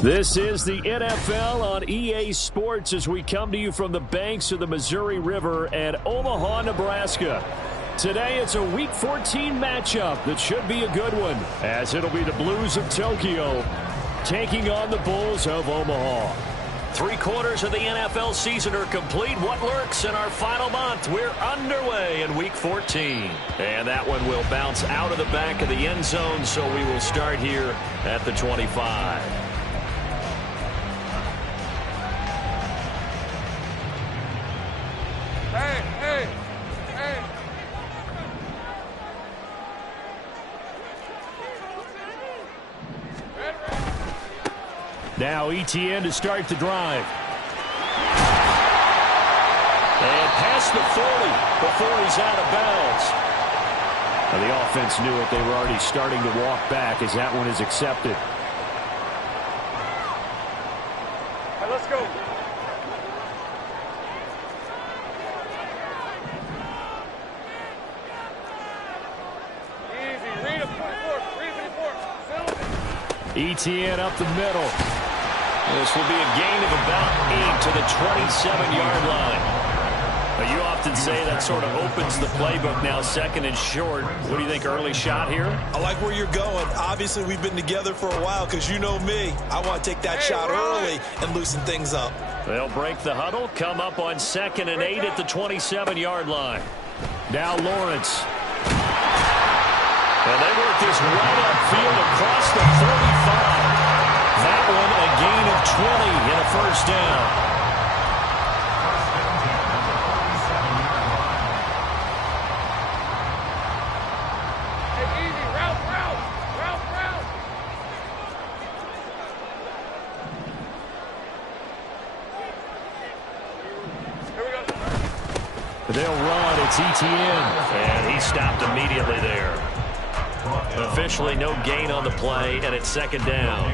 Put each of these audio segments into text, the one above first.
This is the NFL on EA Sports as we come to you from the banks of the Missouri River at Omaha, Nebraska. Today it's a Week 14 matchup that should be a good one, as it'll be the Blues of Tokyo taking on the Bulls of Omaha. 3 quarters of the NFL season are complete. What lurks in our final month? We're underway in Week 14. And that one will bounce out of the back of the end zone, so we will start here at the 25. Now ETN to start the drive. And past the 40 before he's out of bounds. Now the offense knew it. They were already starting to walk back as that one is accepted. All right, let's go. Easy. Read him. 24. ETN up the middle. This will be a gain of about 8 to the 27-yard line. But you often say that sort of opens the playbook now, second and short. What do you think, early shot here? I like where you're going. Obviously, we've been together for a while because you know me. I want to take that shot early and loosen things up. They'll break the huddle, come up on 2nd and 8 at the 27-yard line. Now Lawrence. And they work this right upfield across the 45. That one a gain of 20 and a first down. Hey, easy. Route. Here we go. They'll run. It's ETN. And he stopped immediately there. Officially no gain on the play, and it's 2nd down.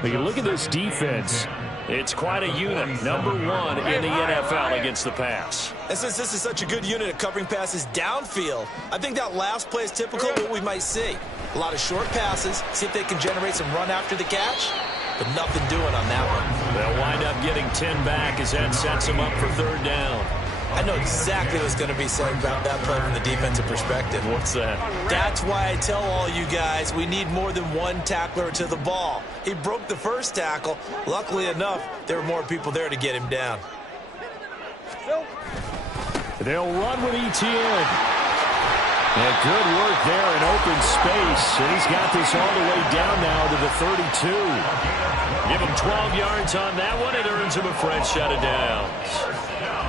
When you look at this defense, it's quite a unit. Number 1 in the NFL against the pass. And since this is such a good unit at covering passes downfield, I think that last play is typical of what we might see. A lot of short passes, see if they can generate some run after the catch, but nothing doing on that one. They'll wind up getting 10 back as that sets them up for 3rd down. I know exactly what's going to be said about that play from the defensive perspective. What's that? That's why I tell all you guys we need more than one tackler to the ball. He broke the first tackle. Luckily enough, there were more people there to get him down. They'll run with ETN. And good work there in open space. And he's got this all the way down now to the 32. Give him 12 yards on that one. It earns him a fresh set of downs.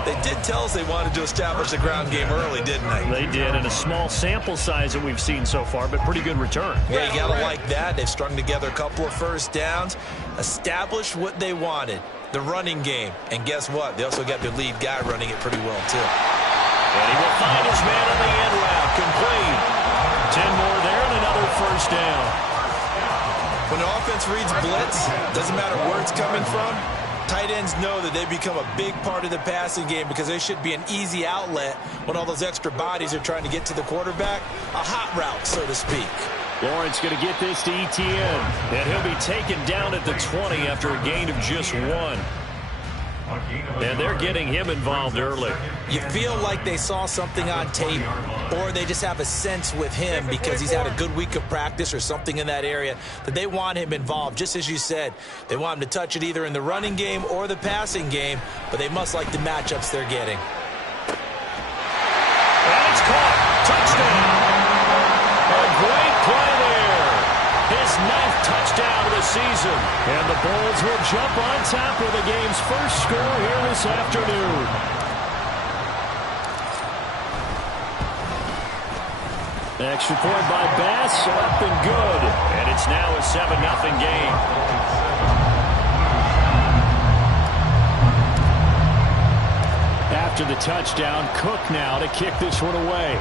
They did tell us they wanted to establish the ground game early, didn't they? They did, in a small sample size that we've seen so far, but pretty good return. Yeah, you got to like that. They've strung together a couple of first downs, established what they wanted, the running game. And guess what? They also got their lead guy running it pretty well, too. And he will find his man on the end route, complete. 10 more there and another first down. When the offense reads blitz, doesn't matter where it's coming from, tight ends know that they become a big part of the passing game because they should be an easy outlet when all those extra bodies are trying to get to the quarterback. A hot route, so to speak. Lawrence going to get this to ETN. And he'll be taken down at the 20 after a gain of just 1. And they're getting him involved early. You feel like they saw something on tape, or they just have a sense with him because he's had a good week of practice or something in that area that they want him involved. Just as you said, they want him to touch it either in the running game or the passing game, but they must like the matchups they're getting. And it's caught. Touchdown. A great play there. His 9th touchdown of the season. And the Bulls will jump on top of the game's first score here this afternoon. Extra point by Bass, up and good. And it's now a 7-0 game. After the touchdown, Cook now to kick this one away.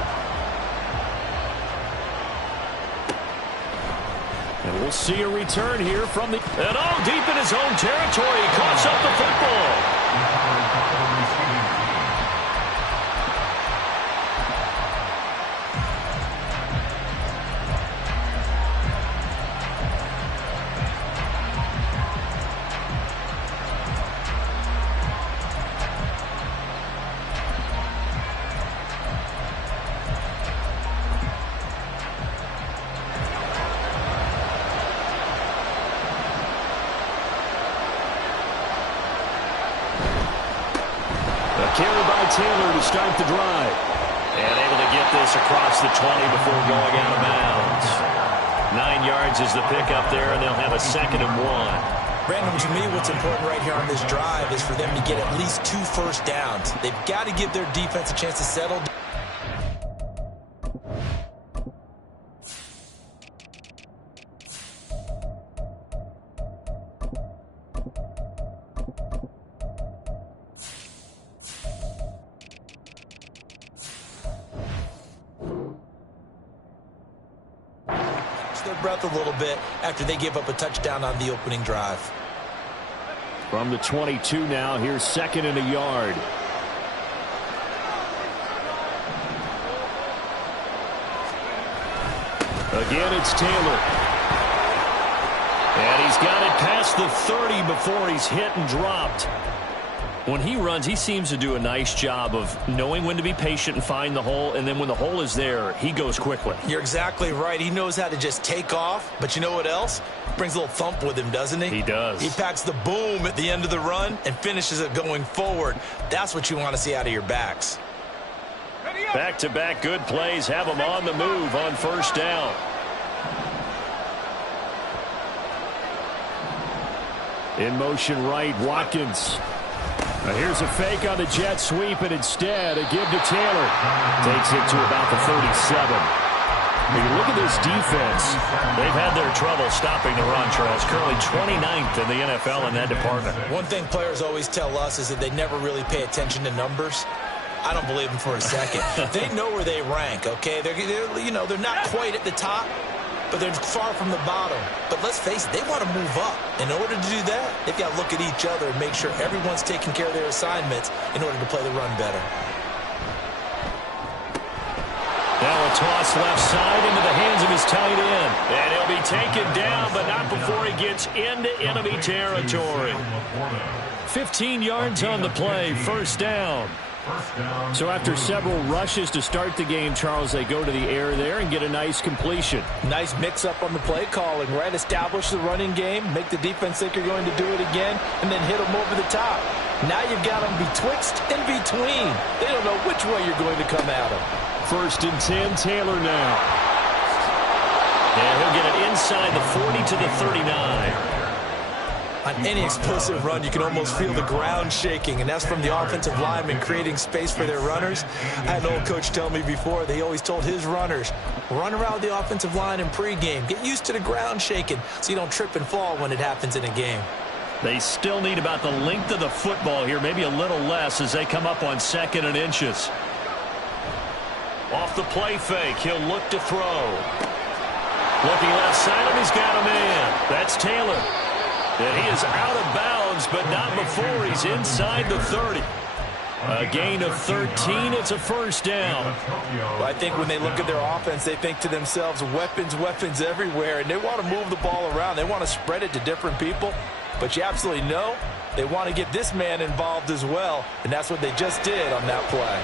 And we'll see a return here from the... And all deep in his own territory. He coughs up the football. carry by Taylor to start the drive. And able to get this across the 20 before going out of bounds. 9 yards is the pickup there, and they'll have a 2nd and 1. Brandon, to me, what's important right here on this drive is for them to get at least 2 first downs. They've got to give their defense a chance to settle. Their breath a little bit after they give up a touchdown on the opening drive. From the 22 now, here's 2nd and a yard. Again, it's Taylor. And he's got it past the 30 before he's hit and dropped. When he runs, he seems to do a nice job of knowing when to be patient and find the hole, and then when the hole is there, he goes quickly. You're exactly right. He knows how to just take off, but you know what else? Brings a little thump with him, doesn't he? He does. He packs the boom at the end of the run and finishes it going forward. That's what you want to see out of your backs. Back-to-back good plays have him on the move on first down. In motion right, Watkins. Here's a fake on the jet sweep, and instead a give to Taylor. Takes it to about the 37. When you look at this defense, they've had their trouble stopping the run, Charles. Currently 29th in the NFL in that department. One thing players always tell us is that they never really pay attention to numbers. I don't believe them for a second. They know where they rank, okay? They're not quite at the top, but they're far from the bottom. But let's face it, they want to move up. In order to do that, they've got to look at each other and make sure everyone's taking care of their assignments in order to play the run better. Now a toss left side into the hands of his tight end. And he'll be taken down, but not before he gets into enemy territory. 15 yards on the play, first down. So after several rushes to start the game, Charles, they go to the air there and get a nice completion. Nice mix-up on the play calling, right? Establish the running game, make the defense think you're going to do it again, and then hit them over the top. Now you've got them betwixt and between. They don't know which way you're going to come at them. 1st and 10, Taylor now. And he'll get it inside the 40 to the 39. On any explosive run, you can almost feel the ground shaking, and that's from the offensive linemen creating space for their runners. I had an old coach tell me before, they always told his runners, run around the offensive line in pregame. Get used to the ground shaking so you don't trip and fall when it happens in a game. They still need about the length of the football here, maybe a little less as they come up on 2nd and inches. Off the play fake, he'll look to throw. Looking left side, and he's got a man. That's Taylor. And he is out of bounds, but not before he's inside the 30. A gain of 13. It's a first down. Well, I think when they look at their offense, they think to themselves, weapons everywhere, and they want to move the ball around. They want to spread it to different people, but you absolutely know they want to get this man involved as well, and that's what they just did on that play.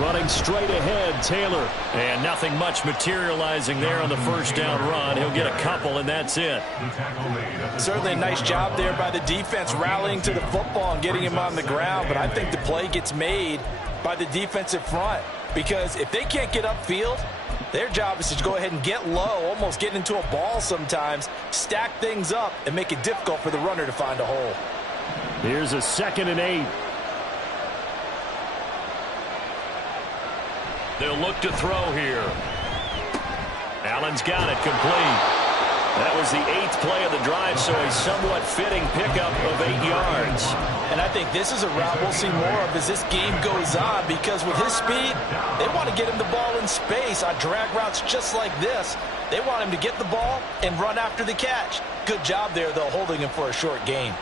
Running straight ahead, Taylor. And nothing much materializing there on the first down run. He'll get a couple, and that's it. Certainly a nice job there by the defense rallying to the football and getting him on the ground, but I think the play gets made by the defensive front because if they can't get upfield, their job is to go ahead and get low, almost get into a ball sometimes, stack things up, and make it difficult for the runner to find a hole. Here's a 2nd and 8. They'll look to throw here. Allen's got it complete. That was the 8th play of the drive, so a somewhat fitting pickup of 8 yards. And I think this is a route we'll see more of as this game goes on because with his speed, they want to get him the ball in space on drag routes just like this. They want him to get the ball and run after the catch. Good job there, though, holding him for a short gain.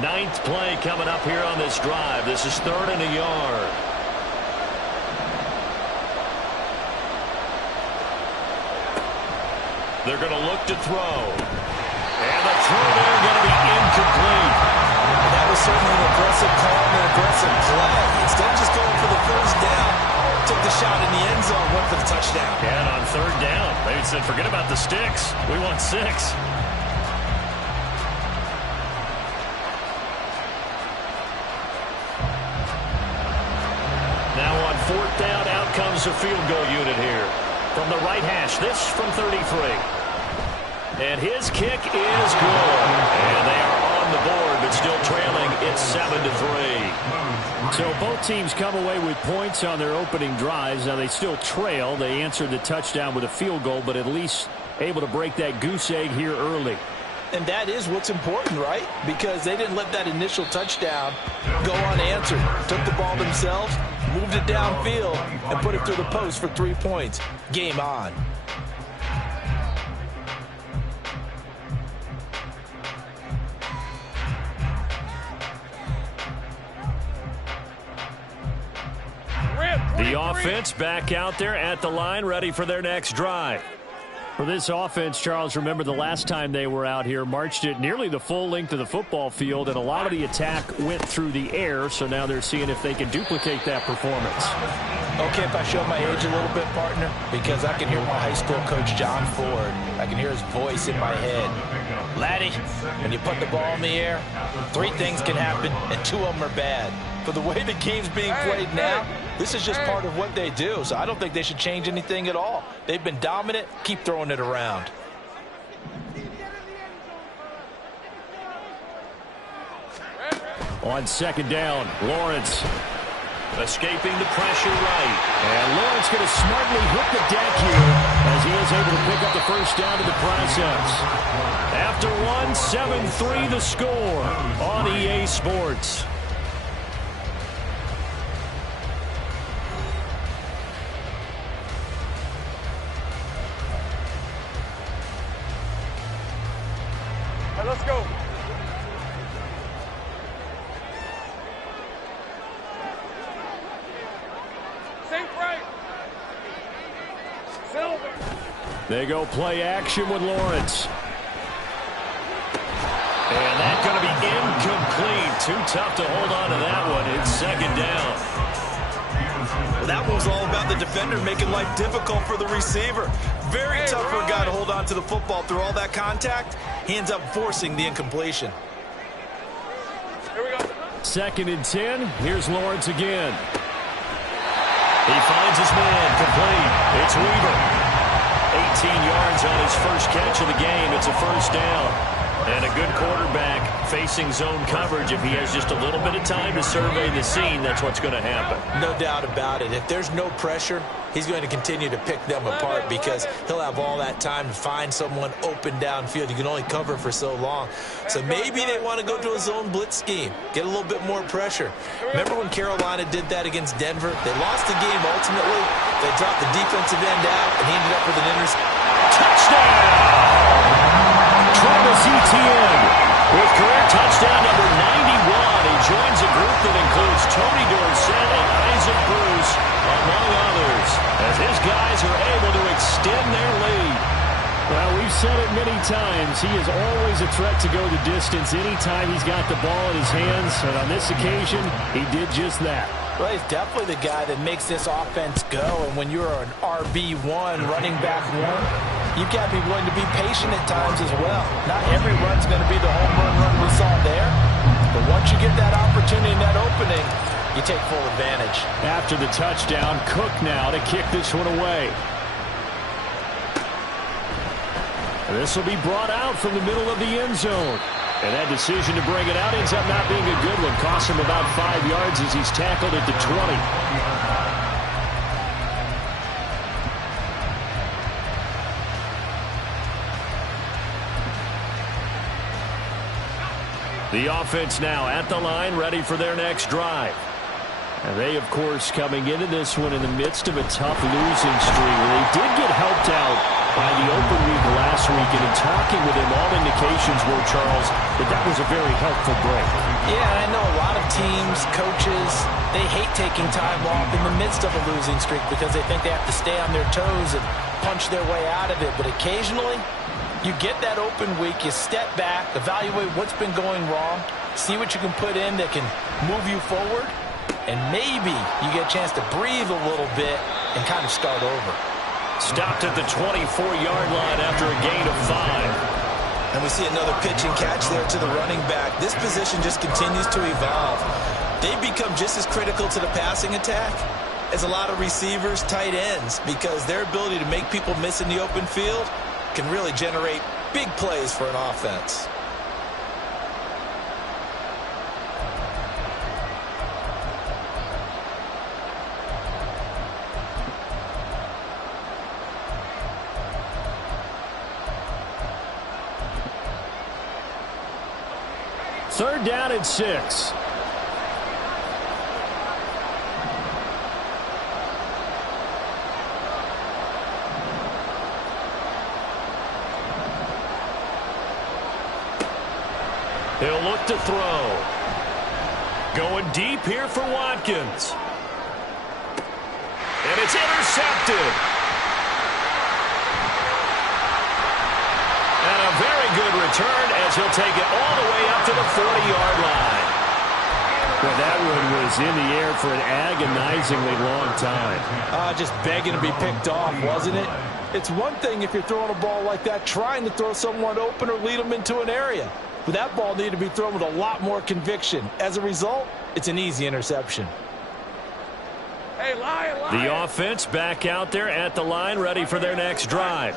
Ninth play coming up here on this drive. This is 3rd and a yard. They're going to look to throw. And the throw there going to be incomplete. That was certainly an aggressive call and an aggressive play. Instead of just going for the first down, took the shot in the end zone, went for the touchdown. And on third down, they said, forget about the sticks. We want 6. Now on fourth down, out comes the field goal unit here. From the right hash, this from 33. And his kick is good. And they are on the board, but still trailing. It's 7-3. So both teams come away with points on their opening drives. Now they still trail. They answered the touchdown with a field goal, but at least able to break that goose egg here early. And that is what's important, right? Because they didn't let that initial touchdown go unanswered. Took the ball themselves, moved it downfield, and put it through the post for 3 points. Game on. The offense back out there at the line, ready for their next drive. For this offense, Charles, remember the last time they were out here, marched it nearly the full length of the football field, and a lot of the attack went through the air, so now they're seeing if they can duplicate that performance. Okay, if I show my age a little bit, partner, because I can hear my high school coach, John Ford. I can hear his voice in my head. Laddie, when you put the ball in the air, 3 things can happen, and 2 of them are bad. For the way the game's being played now, this is just part of what they do, so I don't think they should change anything at all. They've been dominant. Keep throwing it around. On second down, Lawrence. Escaping the pressure right. And Lawrence going to smartly hook the deck here as he is able to pick up the first down in the process. After 7-3 the score on EA Sports. Let's go. Sink right. Silver. They go play action with Lawrence. And that's going to be incomplete. Too tough to hold on to that one. It's second down. Well, that was all about the defender making life difficult for the receiver. Very tough for a guy to hold on to the football through all that contact. He ends up forcing the incompletion. Here we go. 2nd and 10. Here's Lawrence again. He finds his man complete. It's Weaver. 18 yards on his first catch of the game. It's a first down. And a good quarterback facing zone coverage. If he has just a little bit of time to survey the scene, that's what's going to happen. No doubt about it. If there's no pressure, he's going to continue to pick them apart because he'll have all that time to find someone open downfield. You can only cover for so long. So maybe they want to go to a zone blitz scheme, get a little bit more pressure. Remember when Carolina did that against Denver? They lost the game ultimately. They dropped the defensive end out, and he ended up with an interception. Touchdown! Travis Etienne with career touchdown number 91. He joins a group that includes Tony Dorsett and Isaac Bruce, among others, as his guys are able to extend their lead. Well, we've said it many times. He is always a threat to go the distance anytime he's got the ball in his hands, and on this occasion, he did just that. Well, he's definitely the guy that makes this offense go, and when you're an RB1, running back 1, you've got to be willing to be patient at times as well. Not every run's going to be the home run we saw there, but once you get that opportunity and that opening, you take full advantage. After the touchdown, Cook now to kick this one away. This will be brought out from the middle of the end zone. And that decision to bring it out ends up not being a good one. Costs him about 5 yards as he's tackled at the 20. The offense now at the line, ready for their next drive. And they, of course, coming into this one in the midst of a tough losing streak. They did get helped out by the open week last week, and in talking with him, all indications were, Charles, that was a very helpful break. Yeah, I know a lot of teams, coaches, they hate taking time off in the midst of a losing streak because they think they have to stay on their toes and punch their way out of it. But occasionally, you get that open week, you step back, evaluate what's been going wrong, see what you can put in that can move you forward, and maybe you get a chance to breathe a little bit and kind of start over. Stopped at the 24-yard line after a gain of 5. And we see another pitch and catch there to the running back. This position just continues to evolve. They've become just as critical to the passing attack as a lot of receivers, tight ends, because their ability to make people miss in the open field can really generate big plays for an offense. Third down and 6. He'll look to throw. Going deep here for Watkins. And it's intercepted. And a very good return as he'll take it all the way up to the 40-yard line. Well, that one was in the air for an agonizingly long time. Just begging to be picked off, wasn't it? It's one thing if you're throwing a ball like that, trying to throw someone open or lead them into an area. But that ball needed to be thrown with a lot more conviction. As a result, it's an easy interception. Hey, Lion. The offense back out there at the line, ready for their next drive.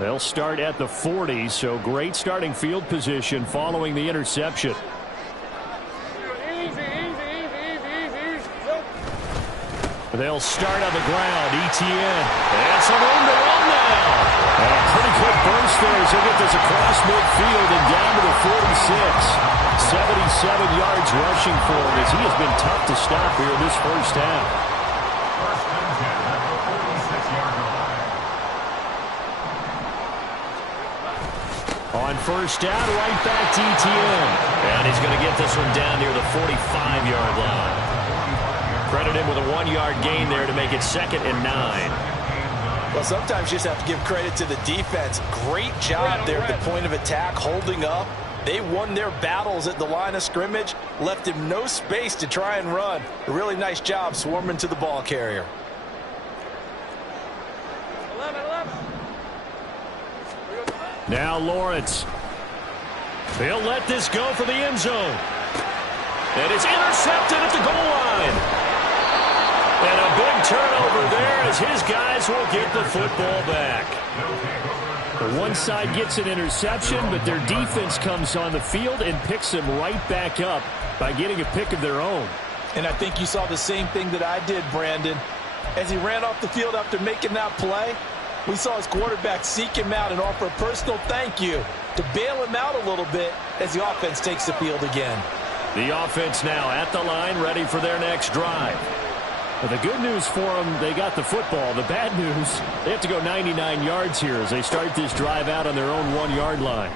They'll start at the 40, so great starting field position following the interception. Easy. They'll start on the ground. ETN. And some room to run now. And a pretty quick burst there as he'll get this across midfield and down to the 46. 77 yards rushing for him as he has been tough to stop here in this first half. On first down, right back to ETN. And he's going to get this one down near the 45-yard line. Credit him with a 1-yard gain there to make it 2nd and 9. Well, sometimes you just have to give credit to the defense. Great job there at the point of attack, holding up. They won their battles at the line of scrimmage, left him no space to try and run. A really nice job swarming to the ball carrier. 11. Now Lawrence. They'll let this go for the end zone. And it's intercepted at the goal line. And a big turnover there as his guys will get the football back. One side gets an interception, but their defense comes on the field and picks them right back up by getting a pick of their own. And I think you saw the same thing that I did, Brandon. As he ran off the field after making that play, we saw his quarterback seek him out and offer a personal thank you to bail him out a little bit as the offense takes the field again. The offense now at the line, ready for their next drive. But the good news for them, they got the football. The bad news, they have to go 99 yards here as they start this drive out on their own 1-yard line.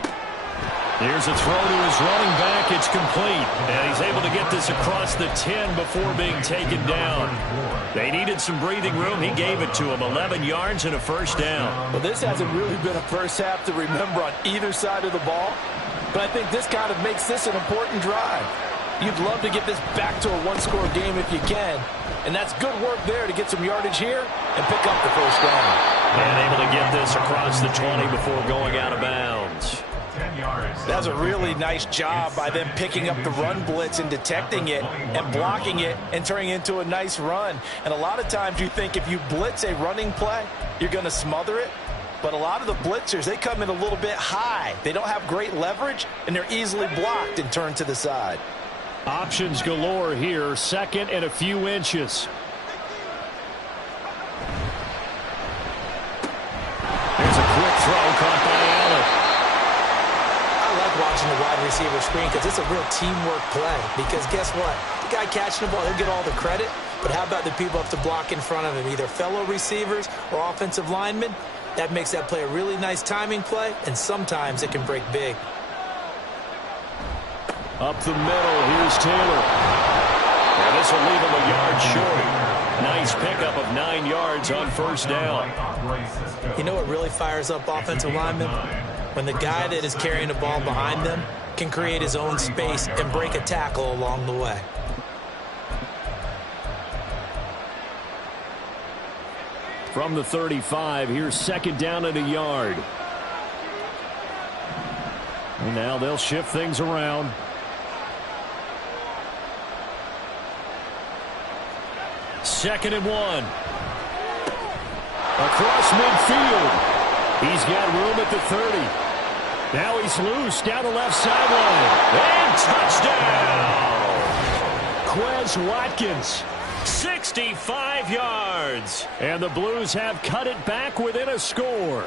Here's a throw to his running back. It's complete. And he's able to get this across the 10 before being taken down. They needed some breathing room. He gave it to him. 11 yards and a first down. Well, this hasn't really been a first half to remember on either side of the ball. But I think this kind of makes this an important drive. You'd love to get this back to a one-score game if you can. And that's good work there to get some yardage here and pick up the first down. And able to get this across the 20 before going out of bounds. That's a really nice job by them picking up the run blitz and detecting it and blocking it and turning it into a nice run. And a lot of times you think if you blitz a running play, you're going to smother it. But a lot of the blitzers, they come in a little bit high. They don't have great leverage, and they're easily blocked and turned to the side. Options galore here. Second and a few inches. There's a quick throw caught by Allen. I like watching the wide receiver screen because it's a real teamwork play. Because guess what? The guy catching the ball, he'll get all the credit. But how about the people up to block in front of him, either fellow receivers or offensive linemen? That makes that play a really nice timing play, and sometimes it can break big. Up the middle, here's Taylor. And this will leave him a yard short. Nice pickup of 9 yards on first down. You know what really fires up offensive linemen? When the guy that is carrying the ball behind them can create his own space and break a tackle along the way. from the 35. Here's second down and a yard. And now they'll shift things around. Second and 1. Across midfield. He's got room at the 30. Now he's loose down the left sideline. And touchdown! Quez Watkins. 65 yards. And the Blues have cut it back within a score.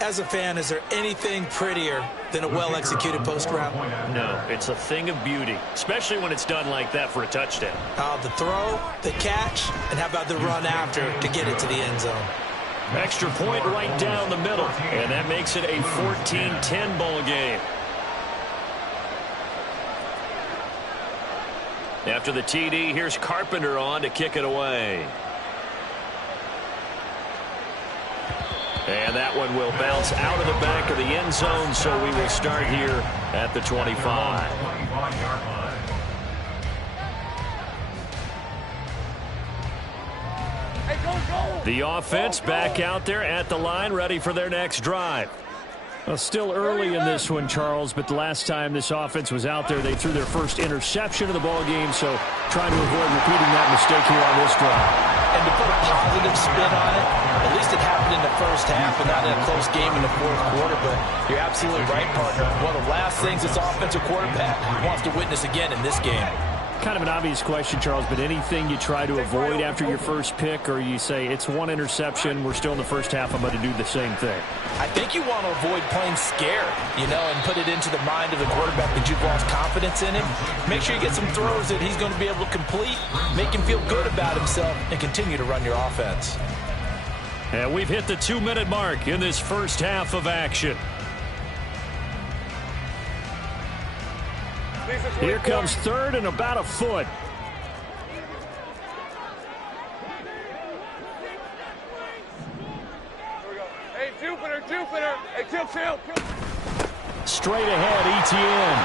As a fan, is there anything prettier than a well-executed post route? No, it's a thing of beauty, especially when it's done like that for a touchdown. The throw, the catch, and how about the run after to get it to the end zone? Extra point right down the middle, and that makes it a 14-10 ball game. After the TD, here's Carpenter on to kick it away. And that one will bounce out of the back of the end zone, so we will start here at the 25. The offense back out there at the line, ready for their next drive. Well, still early in this one, Charles, but the last time this offense was out there, they threw their first interception of the ball game, so trying to avoid repeating that mistake here on this drive. And to put a positive spin on it, at least it happened in the first half and not in a close game in the fourth quarter, but you're absolutely right, partner. One of the last things this offensive quarterback wants to witness again in this game. Kind of an obvious question, Charles, but anything you try to avoid after your first pick, or you say it's one interception, we're still in the first half, I'm going to do the same thing? I think you want to avoid playing scared, and put it into the mind of the quarterback that you've lost confidence in him. Make sure you get some throws that he's going to be able to complete, make him feel good about himself, and continue to run your offense. And we've hit the 2-minute mark in this first half of action. Here comes third and about a foot. Hey, Jupiter. Hey, chill. Straight ahead, Etienne.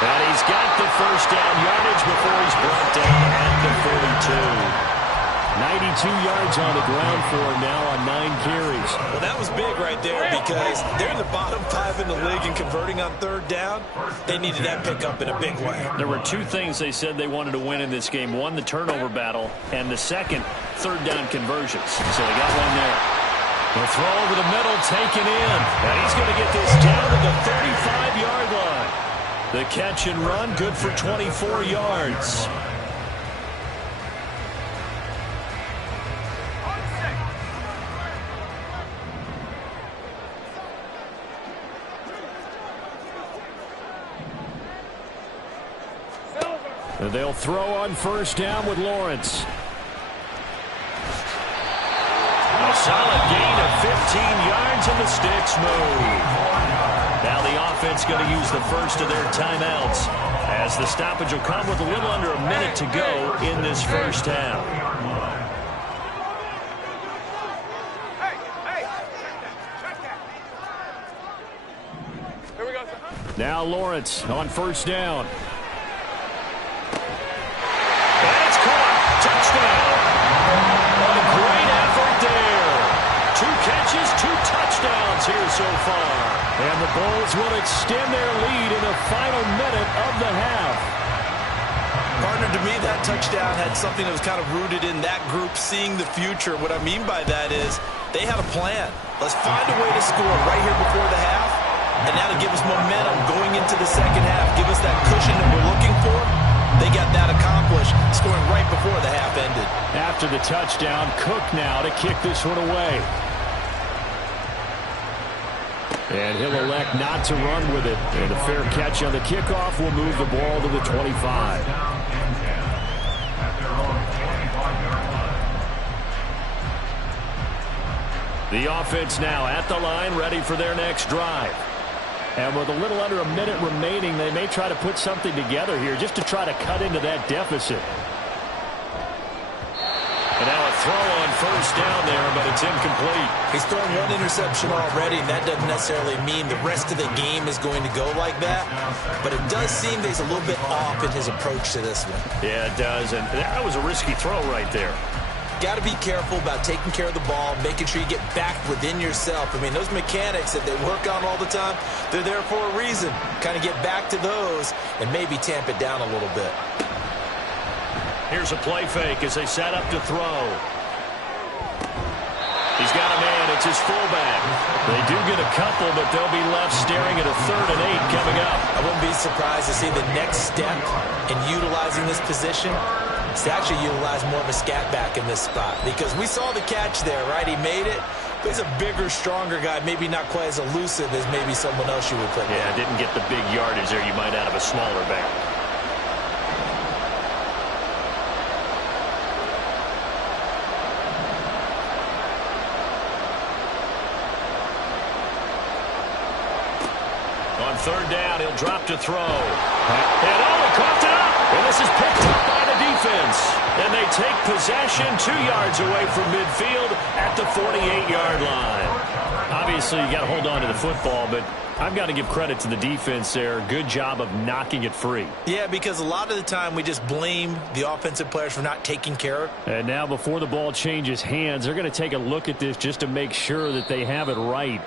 And he's got the first down yardage before he's brought down at the 42. 92 yards on the ground for him now on 9 carries. Well, that was big right there because they're in the bottom 5 in the league and converting on third down. They needed that pickup in a big way. There were two things they said they wanted to win in this game. One, the turnover battle, and the second, third down conversions. So they got one there. The throw over the middle, taken in. And he's going to get this down to the 35-yard line. The catch and run, good for 24 yards. And they'll throw on first down with Lawrence. A solid gain of 15 yards and the sticks move. Now the offense going to use the first of their timeouts as the stoppage will come with a little under a minute to go in this first half. Here we go. Now Lawrence on first down. Here so far. And the Bulls will extend their lead in the final minute of the half. Partner, to me, that touchdown had something that was kind of rooted in that group seeing the future. What I mean by that is they had a plan. Let's find a way to score right here before the half, and now to give us momentum going into the second half, give us that cushion that we're looking for. They got that accomplished, scoring right before the half ended. After the touchdown, Cook now to kick this one away. And he'll elect not to run with it. And a fair catch on the kickoff will move the ball to the 25. The offense now at the line, ready for their next drive. And with a little under a minute remaining, they may try to put something together here just to try to cut into that deficit. And now a throw on first down there, but it's incomplete. He's thrown one interception already, and that doesn't necessarily mean the rest of the game is going to go like that. But it does seem that he's a little bit off in his approach to this one. Yeah, it does. And that was a risky throw right there. got to be careful about taking care of the ball, making sure you get back within yourself. I mean, those mechanics that they work on all the time, they're there for a reason. Kind of get back to those and maybe tamp it down a little bit. Here's a play fake as they set up to throw. He's got a man. It's his fullback. They do get a couple, but they'll be left staring at a 3rd and 8 coming up. I wouldn't be surprised to see the next step in utilizing this position is to actually utilize more of a scat back in this spot, because we saw the catch there, right? He made it, but he's a bigger, stronger guy, maybe not quite as elusive as maybe someone else you would put there. Yeah, didn't get the big yardage there you might out of a smaller back. On 3rd down, he'll drop to throw. And he coughed it up. And this is picked up by the defense. And they take possession 2 yards away from midfield at the 48-yard line. Obviously, you got to hold on to the football, but I've got to give credit to the defense there. Good job of knocking it free. Yeah, because a lot of the time we just blame the offensive players for not taking care of it. And now before the ball changes hands, they're going to take a look at this just to make sure that they have it right.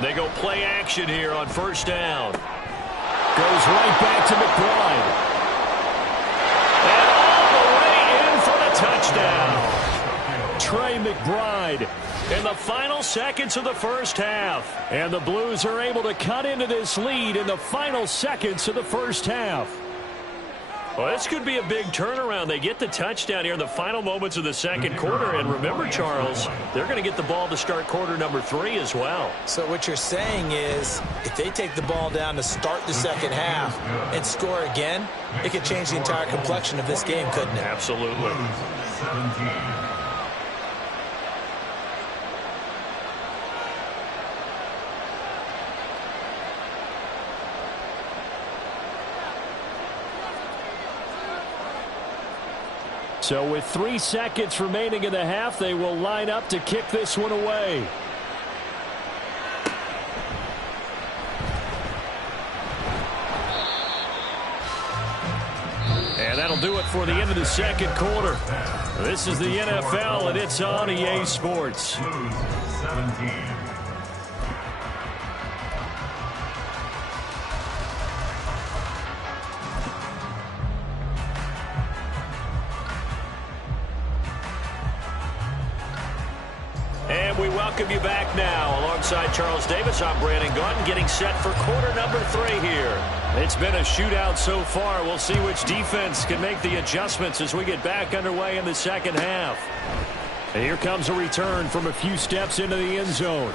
They go play action here on 1st down. Goes right back to McBride. And all the way in for the touchdown. Trey McBride in the final seconds of the 1st half. And the Blues are able to cut into this lead in the final seconds of the 1st half. Well, this could be a big turnaround. They get the touchdown here in the final moments of the 2nd quarter. And remember, Charles, they're going to get the ball to start quarter number 3 as well. So what you're saying is if they take the ball down to start the 2nd half and score again, it could change the entire complexion of this game, couldn't it? Absolutely. So with 3 seconds remaining in the half, they will line up to kick this one away. And that'll do it for the end of the 2nd quarter. This is the NFL, and it's on EA Sports. 17. And we welcome you back now. Alongside Charles Davis, I'm Brandon Gaudin, getting set for quarter number 3 here. It's been a shootout so far. We'll see which defense can make the adjustments as we get back underway in the 2nd half. And here comes a return from a few steps into the end zone.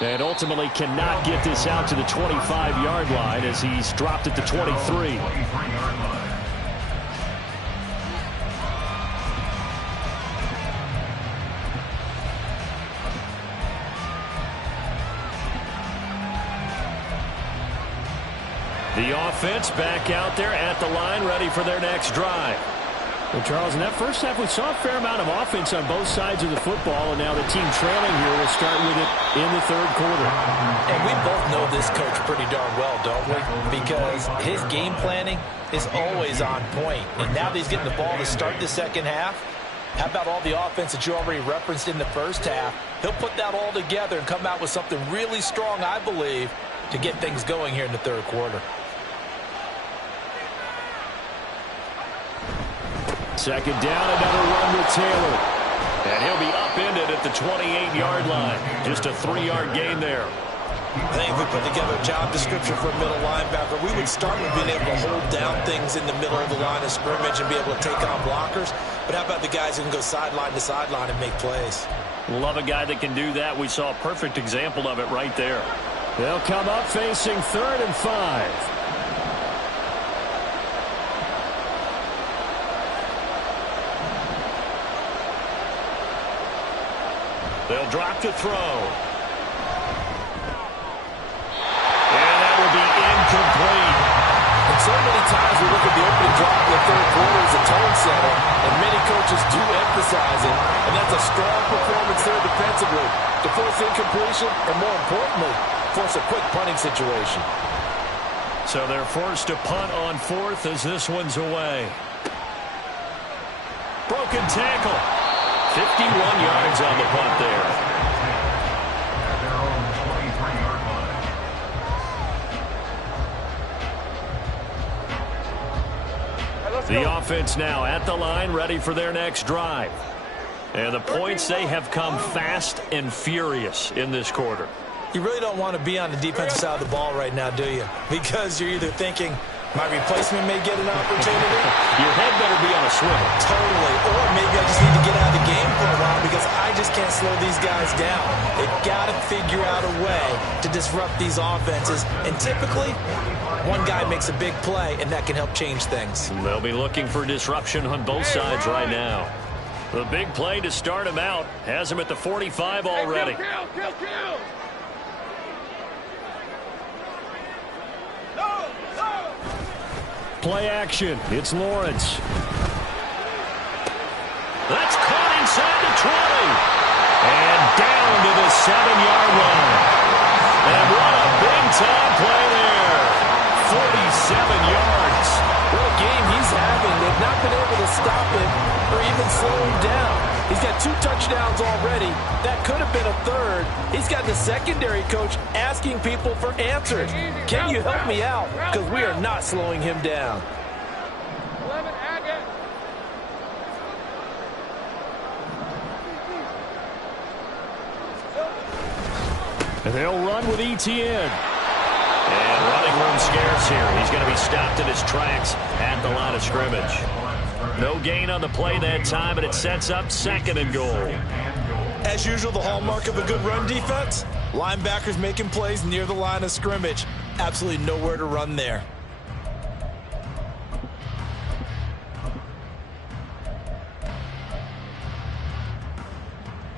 And ultimately cannot get this out to the 25-yard line as he's dropped it to 23. The offense back out there at the line, ready for their next drive. Well, Charles, in that 1st half, we saw a fair amount of offense on both sides of the football, and now the team trailing here will start with it in the 3rd quarter. And we both know this coach pretty darn well, don't we? Because his game planning is always on point. And now that he's getting the ball to start the 2nd half, how about all the offense that you already referenced in the 1st half? He'll put that all together and come out with something really strong, I believe, to get things going here in the 3rd quarter. 2nd down, another run with Taylor. And he'll be upended at the 28-yard line. Just a 3-yard gain there. I think if we put together a job description for a middle linebacker, we would start with being able to hold down things in the middle of the line of scrimmage and be able to take on blockers. But how about the guys who can go sideline to sideline and make plays? Love a guy that can do that. We saw a perfect example of it right there. They'll come up facing 3rd and 5. They'll drop to throw. And that will be Incomplete. And so many times we look at the opening drive of the third quarter as a tone setter, and many coaches do emphasize it, and that's a strong performance there defensively to force incompletion and, more importantly, force a quick punting situation. So they're forced to punt on fourth as this one's away. Broken tackle. 51 yards on the punt there. The offense now at the line, ready for their next drive. And the points, they have come fast and furious in this quarter. You really don't want to be on the defensive side of the ball right now, do you? Because you're either thinking, my replacement may get an opportunity. Your head better be on a swivel. Totally. Or maybe I just need to get out of the game for a while because I just can't slow these guys down. They've got to figure out a way to disrupt these offenses. And typically, one guy makes a big play, and that can help change things. They'll be looking for disruption on both sides right now. The big play to start him out has him at the 45 already. Kill. Play action. It's Lawrence. That's caught inside the 20. And down to the 7-yard line. And what a big-time play there. 47 yards. What a game he's having. They've not been able to stop him or even slow him down. He's got 2 touchdowns already. That could have been a third. He's got the secondary coach asking people for answers. Can you help me out? Because we are not slowing him down. 11, Agate. And they'll run with ETN. And running room scarce here. He's going to be stopped in his tracks at the line of scrimmage. No gain on the play that time, and it sets up 2nd and goal. As usual, the hallmark of a good run defense, linebackers making plays near the line of scrimmage. Absolutely nowhere to run there.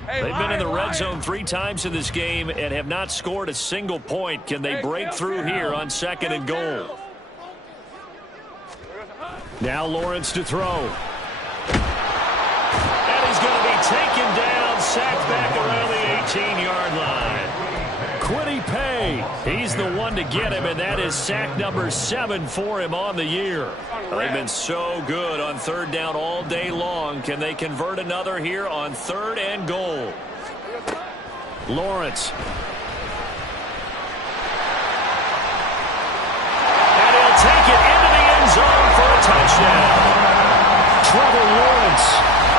They've been in the red zone 3 times in this game and have not scored a single point. Can they break through here on 2nd and goal? Now Lawrence to throw. And he's going to be taken down, sacked back around the 18-yard line. Quiddy Pay, he's the one to get him, and that is sack number 7 for him on the year. They've been so good on 3rd down all day long. Can they convert another here on 3rd and goal? Lawrence. And he'll take it into the end zone for a touchdown. Trevor Lawrence,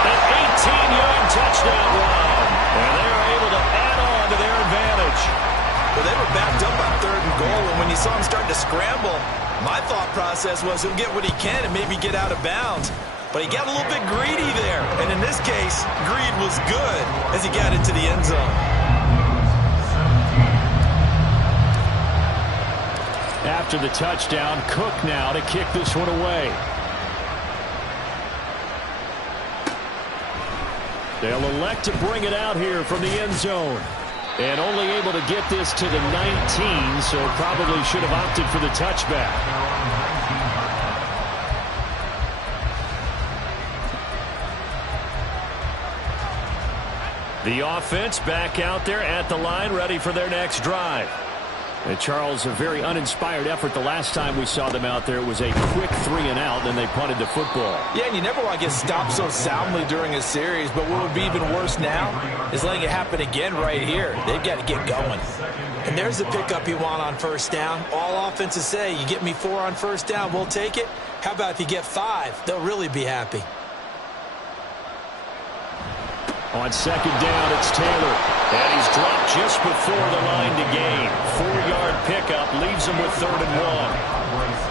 an 18-yard touchdown run. And they're able to add on to their advantage. Well, they were backed up on 3rd and goal, and when you saw him starting to scramble, my thought process was he'll get what he can and maybe get out of bounds. But he got a little bit greedy there. And in this case, greed was good as he got into the end zone. After the touchdown, Cook now to kick this one away. They'll elect to bring it out here from the end zone. And only able to get this to the 19, so probably should have opted for the touchback. The offense back out there at the line, ready for their next drive. And Charles, a very uninspired effort the last time we saw them out there. It was a quick 3-and-out, then they punted the football. Yeah, and you never want to get stopped so soundly during a series, but what would be even worse now is letting it happen again right here. They've got to get going. And there's the pickup you want on 1st down. All offenses say, you get me 4 on 1st down, we'll take it. How about if you get 5? They'll really be happy. On 2nd down, it's Taylor. And he's dropped just before the line to gain. 4-yard pickup leaves him with 3rd and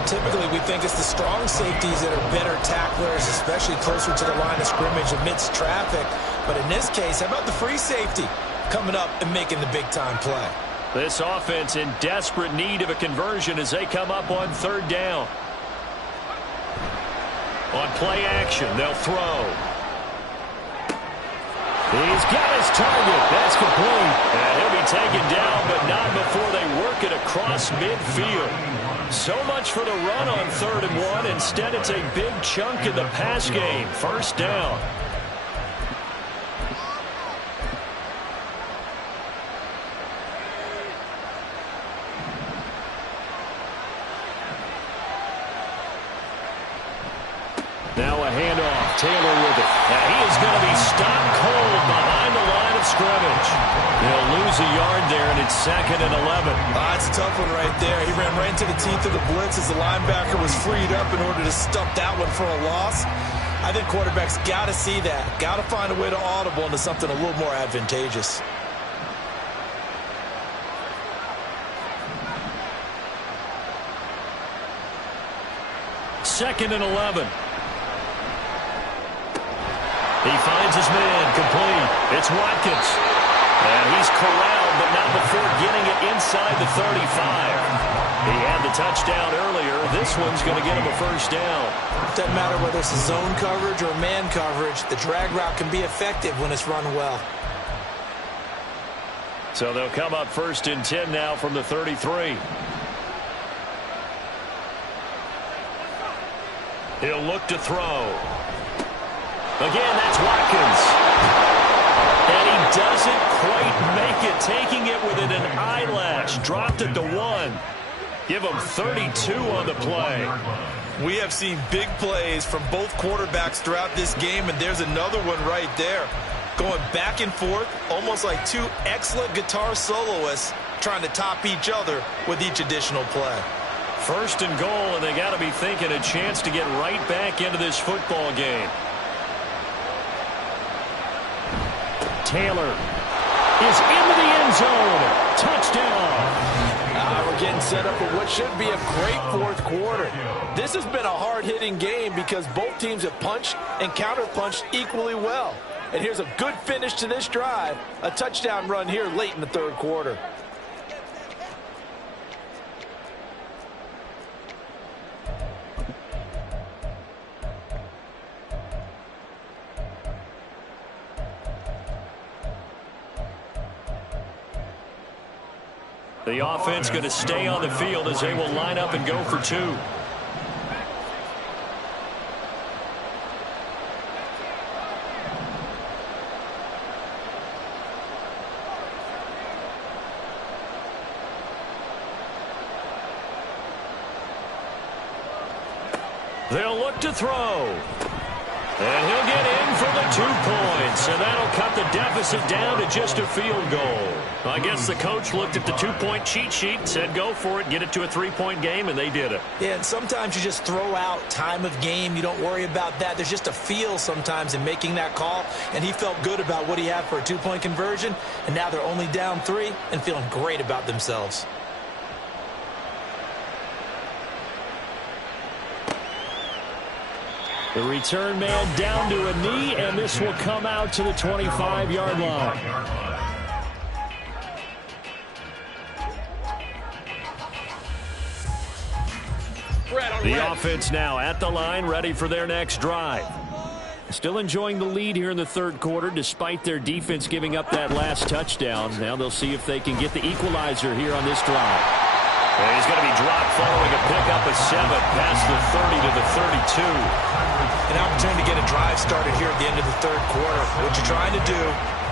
1. Typically, we think it's the strong safeties that are better tacklers, especially closer to the line of scrimmage amidst traffic. But in this case, how about the free safety coming up and making the big-time play? This offense in desperate need of a conversion as they come up on 3rd down. On play action, they'll throw. He's got his target. That's complete. And he'll be taken down, but not before they work it across across midfield. So much for the run on 3rd and 1. Instead, it's a big chunk in the pass game. First down. Now a handoff. Taylor with it. Now he is going to be stopped cold behind the line of scrimmage. They'll lose a yard there, and it's 2nd and 11. That's a tough one right there. He ran right into the teeth of the blitz as the linebacker was freed up in order to stop that one for a loss. I think quarterbacks got to see that. Got to find a way to audible into something a little more advantageous. Second and 11. He finds his man, complete. It's Watkins. And he's corralled, but not before getting it inside the 35. He had the touchdown earlier. This one's going to get him a first down. Doesn't matter whether it's a zone coverage or man coverage. The drag route can be effective when it's run well. So they'll come up 1st and 10 now from the 33. He'll look to throw. Again, that's Watkins. And he doesn't quite make it, taking it within an eyelash. Dropped it to 1. Give him 32 on the play. We have seen big plays from both quarterbacks throughout this game, and there's another one right there. Going back and forth, almost like two excellent guitar soloists trying to top each other with each additional play. 1st and goal, and they got to be thinking a chance to get right back into this football game. Taylor is into the end zone. Touchdown. We're getting set up for what should be a great 4th quarter. This has been a hard-hitting game because both teams have punched and counter-punched equally well. And here's a good finish to this drive. A touchdown run here late in the 3rd quarter. The offense going to stay on the field as they will line up and go for 2. They'll look to throw. And he'll get in for the 2 points, and that'll cut the deficit down to just a field goal. I guess the coach looked at the 2-point cheat sheet and said, go for it, get it to a 3-point game, and they did it. Yeah, and sometimes you just throw out time of game. You don't worry about that. There's just a feel sometimes in making that call, and he felt good about what he had for a 2-point conversion, and now they're only down 3 and feeling great about themselves. The return man down to a knee, and this will come out to the 25-yard line. The offense now at the line, ready for their next drive. Still enjoying the lead here in the 3rd quarter, despite their defense giving up that last touchdown. Now they'll see if they can get the equalizer here on this drive. And he's going to be dropped following a pickup of 7 past the 30 to the 32. An opportunity to get a drive started here at the end of the 3rd quarter. What you're trying to do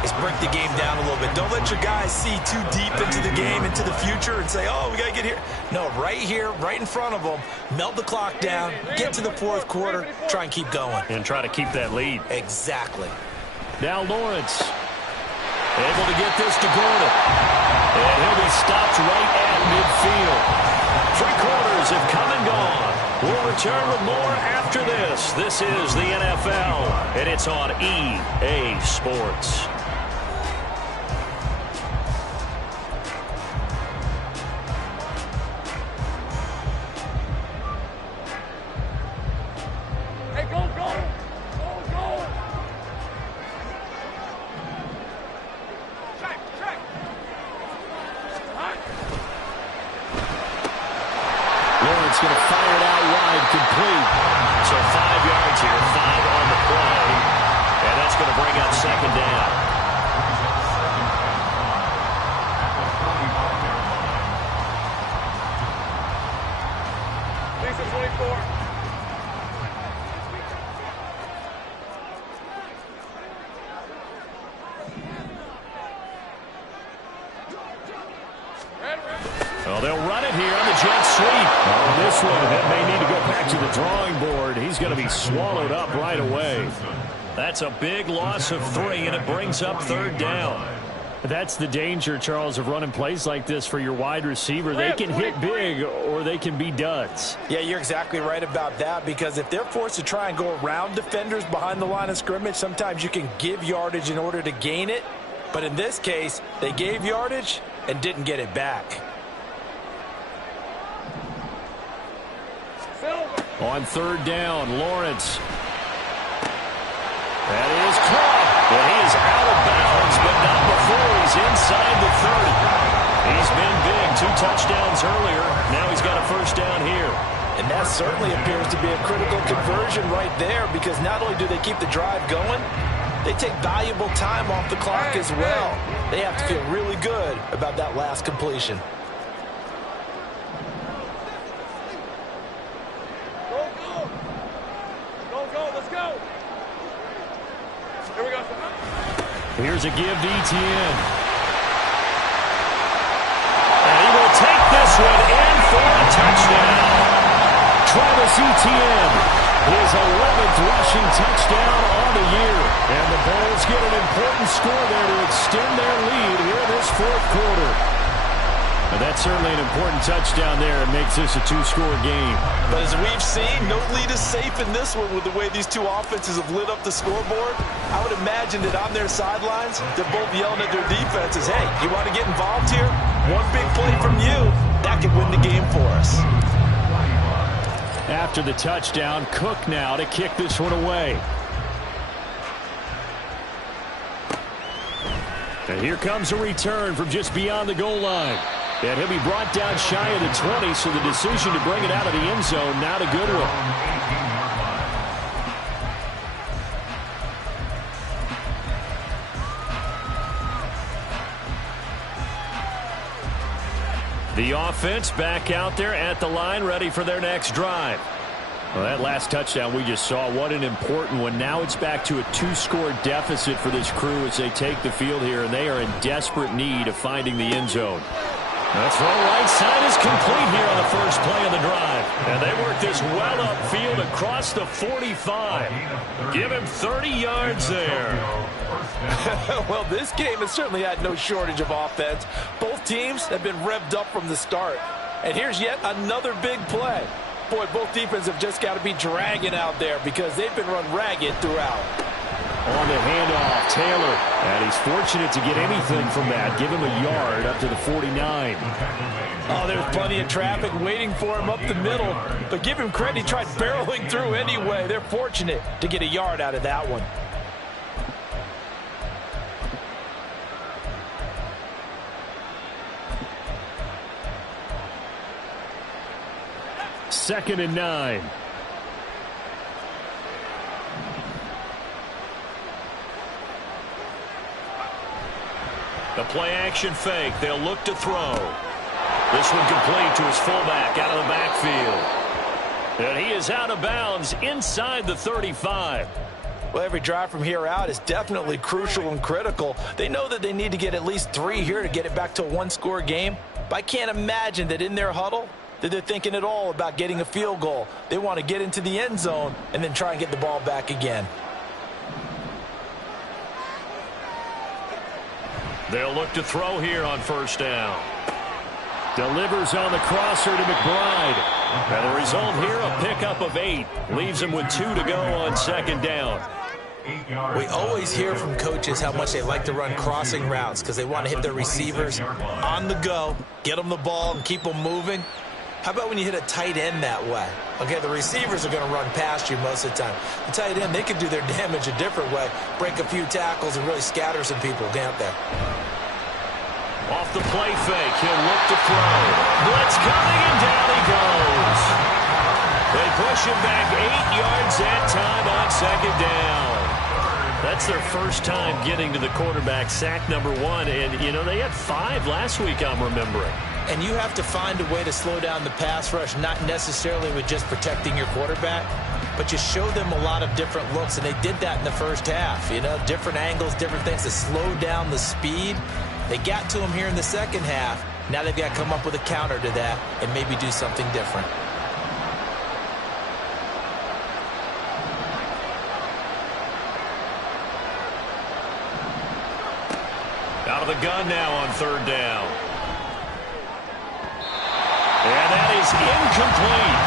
is break the game down a little bit. Don't let your guys see too deep into the game, into the future, and say, oh, we got to get here. No, right here, right in front of them, melt the clock down, get to the 4th quarter, try and keep going. And try to keep that lead. Exactly. Now Lawrence able to get this to Gordon. And he'll be stopped right at midfield. 3 quarters have come and gone. We'll return with more after this. This is the NFL, and it's on EA Sports. Hey, go, go! Go, go! Check, check! Lawrence going to fire it out wide, complete. So 5 yards here, 5 on the play. And that's going to bring up 2nd down. Well, they'll run it here on the jet sweep. On this one, that may need to go back to the drawing board. He's going to be swallowed up right away. That's a big loss of 3, and it brings up 3rd down. That's the danger, Charles, of running plays like this for your wide receiver. They can hit big or they can be duds. Yeah, you're exactly right about that, because if they're forced to try and go around defenders behind the line of scrimmage, sometimes you can give yardage in order to gain it. But in this case, they gave yardage and didn't get it back. On 3rd down, Lawrence. That is caught. And he is out of bounds, but not before he's inside the 30. He's been big. 2 touchdowns earlier. Now he's got a 1st down here. And that certainly appears to be a critical conversion right there, because not only do they keep the drive going, they take valuable time off the clock as well. They have to feel really good about that last completion. Here's a give to Etienne. And he will take this one in for a touchdown. Travis Etienne, his 11th rushing touchdown on the year. And the Bears get an important score there to extend their lead here in this 4th quarter. And that's certainly an important touchdown there. It makes this a 2-score game. But as we've seen, no lead is safe in this one with the way these 2 offenses have lit up the scoreboard. I would imagine that on their sidelines, they're both yelling at their defenses, hey, you want to get involved here? One big play from you, that could win the game for us. After the touchdown, Cook now to kick this one away. And here comes a return from just beyond the goal line. And he'll be brought down shy of the 20, so the decision to bring it out of the end zone, not a good one. The offense back out there at the line, ready for their next drive. Well, that last touchdown we just saw, what an important one. Now it's back to a 2-score deficit for this crew as they take the field here, and they are in desperate need of finding the end zone. The throw right side is complete here on the first play of the drive. And they work this well upfield across the 45. Give him 30 yards there. Well, this game has certainly had no shortage of offense. Both teams have been revved up from the start. And here's yet another big play. Boy, both defenses have just got to be dragging out there because they've been run ragged throughout. On the handoff, Taylor. And he's fortunate to get anything from that. Give him a yard up to the 49. Oh, there's plenty of traffic waiting for him up the middle. But give him credit, he tried barreling through anyway. They're fortunate to get a yard out of that one. Second and 9. The play-action fake. They'll look to throw. This one complete to his fullback out of the backfield. And he is out of bounds inside the 35. Well, every drive from here out is definitely crucial and critical. They know that they need to get at least 3 here to get it back to a 1-score game. But I can't imagine that in their huddle that they're thinking at all about getting a field goal. They want to get into the end zone and then try and get the ball back again. They'll look to throw here on first down. Delivers on the crosser to McBride. And the result here, a pickup of 8. Leaves him with 2 to go on second down. We always hear from coaches how much they like to run crossing routes because they want to hit their receivers on the go, get them the ball, and keep them moving. How about when you hit a tight end that way? Okay, the receivers are going to run past you most of the time. The tight end, they can do their damage a different way, break a few tackles, and really scatter some people, can't they? Off the play fake, he'll look to throw. Blitz coming, and down he goes. They push him back 8 yards that time on second down. That's their first time getting to the quarterback, sack number 1. And, you know, they had 5 last week, I'm remembering. And you have to find a way to slow down the pass rush, not necessarily with just protecting your quarterback, but you show them a lot of different looks, and they did that in the first half. You know, different angles, different things to slow down the speed. They got to him here in the second half, Now they've got to come up with a counter to that and maybe do something different. Out of the gun now on third down. And that is incomplete.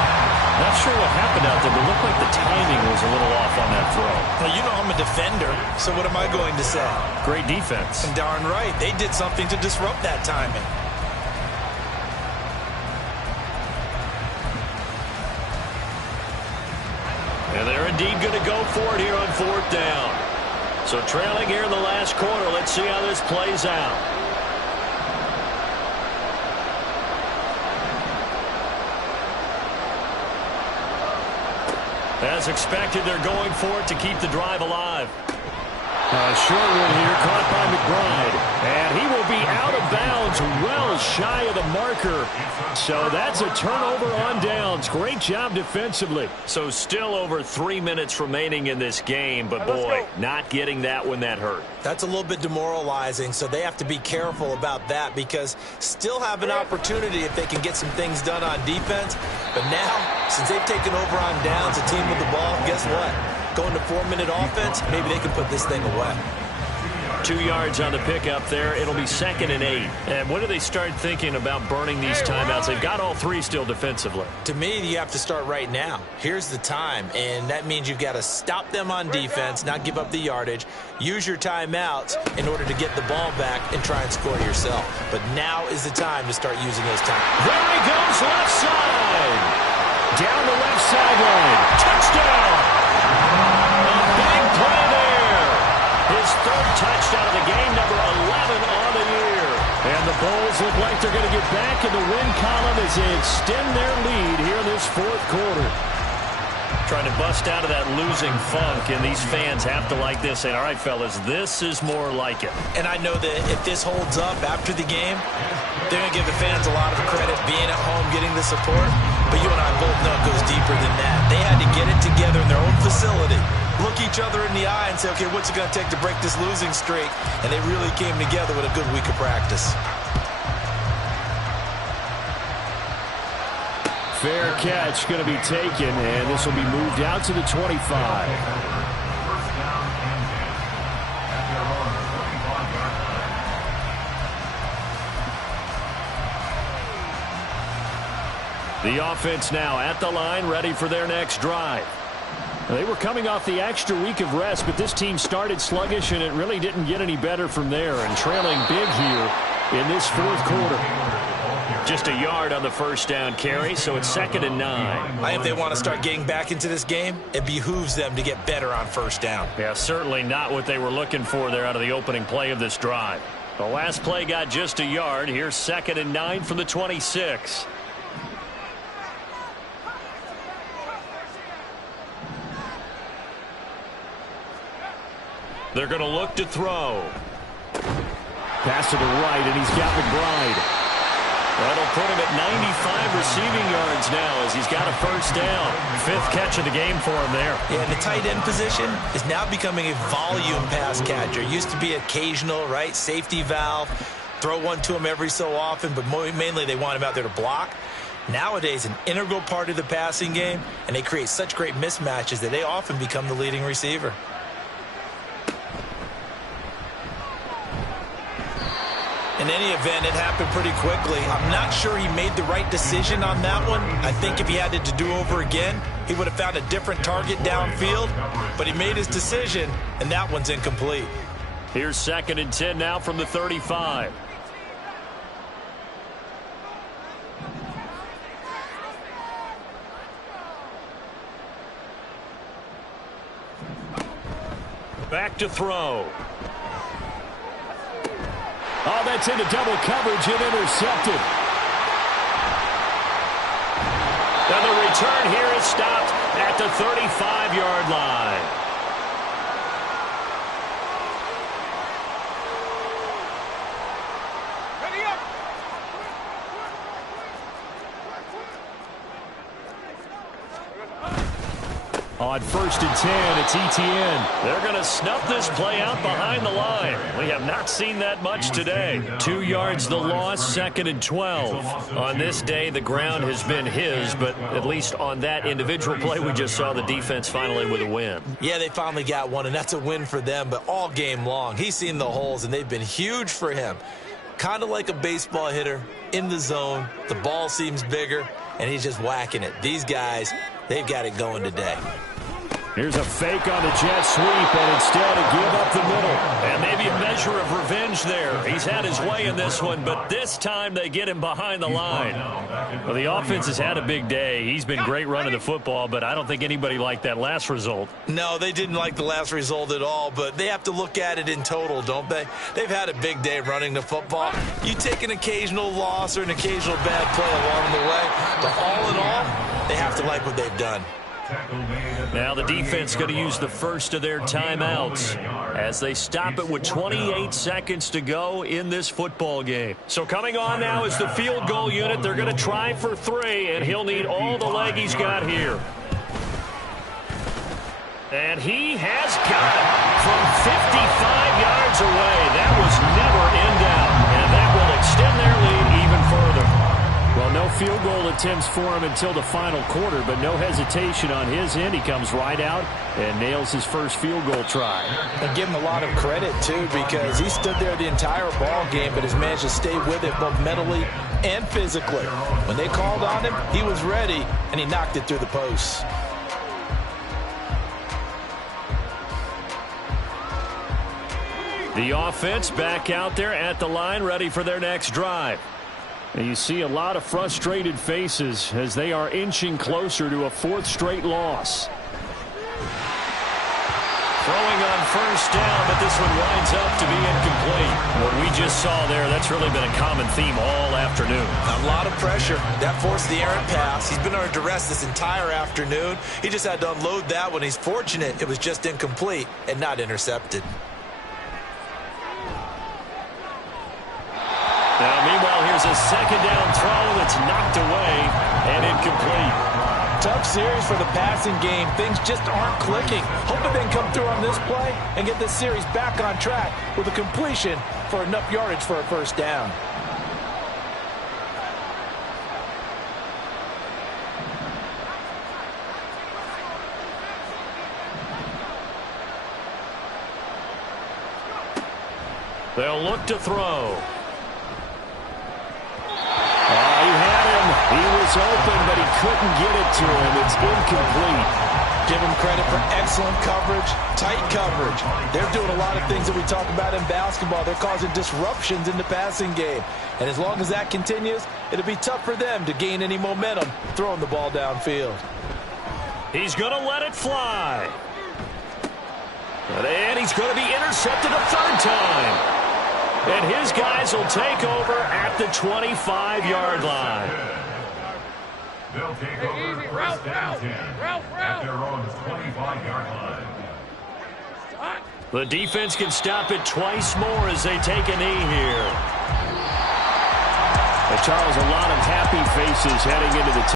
Not sure what happened out there, but it looked like the timing was a little off on that throw. Well, you know I'm a defender, so what am I going to say? Great defense. And darn right, they did something to disrupt that timing. And they're indeed going to go for it here on fourth down. So trailing here in the last quarter. Let's see how this plays out. As expected, they're going for it to keep the drive alive. Short one here, caught by McBride. And he will be out of bounds, well shy of the marker. So that's a turnover on downs. Great job defensively. So still over 3 minutes remaining in this game, but boy, not getting that when that hurt. That's a little bit demoralizing, so they have to be careful about that because still have an opportunity if they can get some things done on defense. But now, since they've taken over on downs, a team with the ball, guess what? Going to 4-minute offense, maybe they can put this thing away. 2 yards on the pickup there. It'll be 2nd and 8. And when do they start thinking about burning these timeouts? They've got all three still defensively. To me, you have to start right now. Here's the time, and that means you've got to stop them on defense, not give up the yardage, use your timeouts in order to get the ball back and try and score yourself. But now is the time to start using those timeouts. There he goes, left side. Down the left sideline. Touchdown. Big play there. His third touchdown of the game, number 11 on the year. And the Bulls look like they're going to get back in the win column as they extend their lead here in this fourth quarter. Trying to bust out of that losing funk, and these fans have to like this. Saying, all right, fellas, this is more like it. And I know that if this holds up after the game, they're going to give the fans a lot of credit being at home, getting the support. But you and I both know it goes deeper than that. They had to get it together in their own facility, look each other in the eye and say, okay, what's it going to take to break this losing streak? And they really came together with a good week of practice. Fair catch going to be taken, and this will be moved out to the 25. The offense now at the line, ready for their next drive. They were coming off the extra week of rest, but this team started sluggish, and it really didn't get any better from there, and trailing big here in this fourth quarter. Just a yard on the first down carry, so it's 2nd and 9. If they want to start getting back into this game, it behooves them to get better on first down. Yeah, certainly not what they were looking for there out of the opening play of this drive. The last play got just a yard. Here's 2nd and 9 from the 26. They're going to look to throw. Pass to the right, and he's got McBride. That'll put him at 95 receiving yards now as he's got a first down. 5th catch of the game for him there. Yeah, and the tight end position is now becoming a volume pass catcher. Used to be occasional, right? Safety valve. Throw one to him every so often, but mainly they want him out there to block. Nowadays, an integral part of the passing game, and they create such great mismatches that they often become the leading receiver. In any event, it happened pretty quickly. I'm not sure he made the right decision on that one. I think if he had it to do over again, he would have found a different target downfield. But he made his decision, and that one's incomplete. Here's 2nd and 10 now from the 35. Back to throw. Oh, that's into double coverage and intercepted. And the return here is stopped at the 35-yard line. Ready up. On 1st and 10, it's Etienne. They're going to snuff this play out behind the line. We have not seen that much today. 2 yards the loss, 2nd and 12. On this day, the ground has been his, but at least on that individual play, we just saw the defense finally with a win. Yeah, they finally got one, and that's a win for them, but all game long, he's seen the holes, and they've been huge for him. Kind of like a baseball hitter in the zone. The ball seems bigger, and he's just whacking it. These guys, they've got it going today. Here's a fake on the jet sweep, and instead a give up the middle. And maybe a measure of revenge there. He's had his way in this one, but this time they get him behind the line. Well, the offense has had a big day. He's been great running the football, but I don't think anybody liked that last result. No, they didn't like the last result at all, but they have to look at it in total, don't they? They've had a big day running the football. You take an occasional loss or an occasional bad play along the way, but all in all, they have to like what they've done. Now the defense going to use the first of their timeouts as they stop it with 28 seconds to go in this football game. So coming on now is the field goal unit. They're going to try for 3, and he'll need all the leg he's got here. And he has got it from 55 yards away. That was never in doubt, and that will extend their lead even further. Well, no field goal attempts for him until the final quarter, but no hesitation on his end. He comes right out and nails his first field goal try. And give him a lot of credit, too, because he stood there the entire ball game, but has managed to stay with it both mentally and physically. When they called on him, he was ready, and he knocked it through the posts. The offense back out there at the line, ready for their next drive. And you see a lot of frustrated faces as they are inching closer to a 4th straight loss. Throwing on first down, but this one winds up to be incomplete. What we just saw there, that's really been a common theme all afternoon. A lot of pressure. That forced the errant pass. He's been under duress this entire afternoon. He just had to unload that one. He's fortunate it was just incomplete and not intercepted. Now, meanwhile, here's a 2nd down throw that's knocked away and incomplete. Tough series for the passing game. Things just aren't clicking. Hoping they can come through on this play and get this series back on track with a completion for enough yardage for a first down. They'll look to throw. He had him. He was open, but he couldn't get it to him. It's incomplete. Give him credit for excellent coverage, tight coverage. They're doing a lot of things that we talk about in basketball. They're causing disruptions in the passing game. And as long as that continues, it'll be tough for them to gain any momentum throwing the ball downfield. He's going to let it fly. And he's going to be intercepted a 3rd time. And his guys will take over at the 25-yard line. They'll take over first down 10 at their own 25-yard line. The defense can stop it twice more as they take a knee here. Charles, a lot of happy faces heading into the